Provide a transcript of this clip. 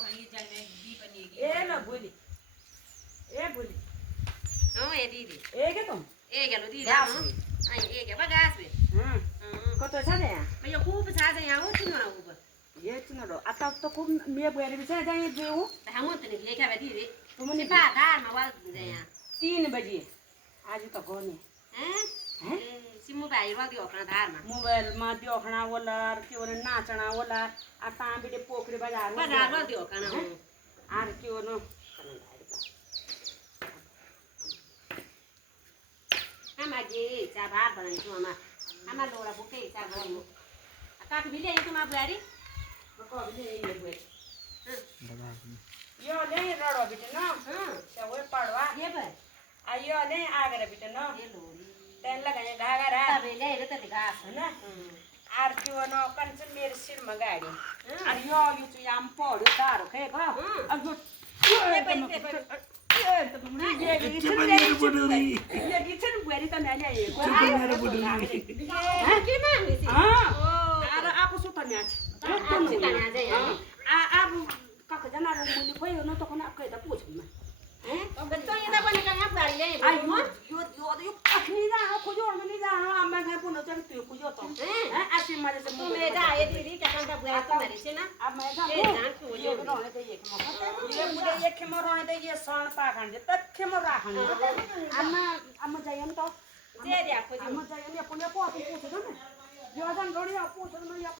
खणी जल में दी बनेगी ए ना बोली ओ ए दीदी ए के तुम ए गेलो दीदी घास हम आई ए के बगास में कतो छ ने मैं यो खूब छा जा यहाँ हो चिनो ना ऊपर ये चिनो रो आता तो खूब मे बुआरी भी छ जाए देऊ हम तो नहीं ये क्या दीदी तुम ने पा दार में वाल जा यहाँ 3 बजे आज तो गोने हैं सिमु भाई रो दियो अपना धार में मोबाइल में देखना वाला के ओने नाचना वाला आ तांबीडे पोखरी बाजार रो दियो काना आर के ओनो हम आगे चा भात बनाई तू हम लोड़ा बुके चा गरम काट भी ले तू मा बुआरी को भी ले ये बुए यो ले रडो बिटे न से वो पड़वा ये बे आयो ले आगरे बिटे न ये लोरी तेल लगाए घागरा तबे ले रे त घास है ना आर के ओनो कंचन मेरे सिर में गाड़ी और यो चु याम पड़ो तारो खे को अब जो ये किचन बुआरी त नले ये को के ना होई हां अरे आप सुत न्या छ आप कक जना रो मुनि खोयो न त कोना कइ त पूछ म हैं तो ये तो बने का गाड़ी ले आई यो अखनी ना को जोर में नहीं जानो अम्मा घर पुनो चल तू को जो तो हैं आसी मारे से तू ले जा ये दीदी का कंटा बुआ तो मेरे से ना अब मैं जा ये रोने दे ये मुझे ये खेमो रोने दे ये सन पाखन दे तक खेमो राखन अम्मा जायम तो जे दिया खोज अम्मा जायम ये पुने पो पूछ दो ना जो जन रोड़ी पूछ दो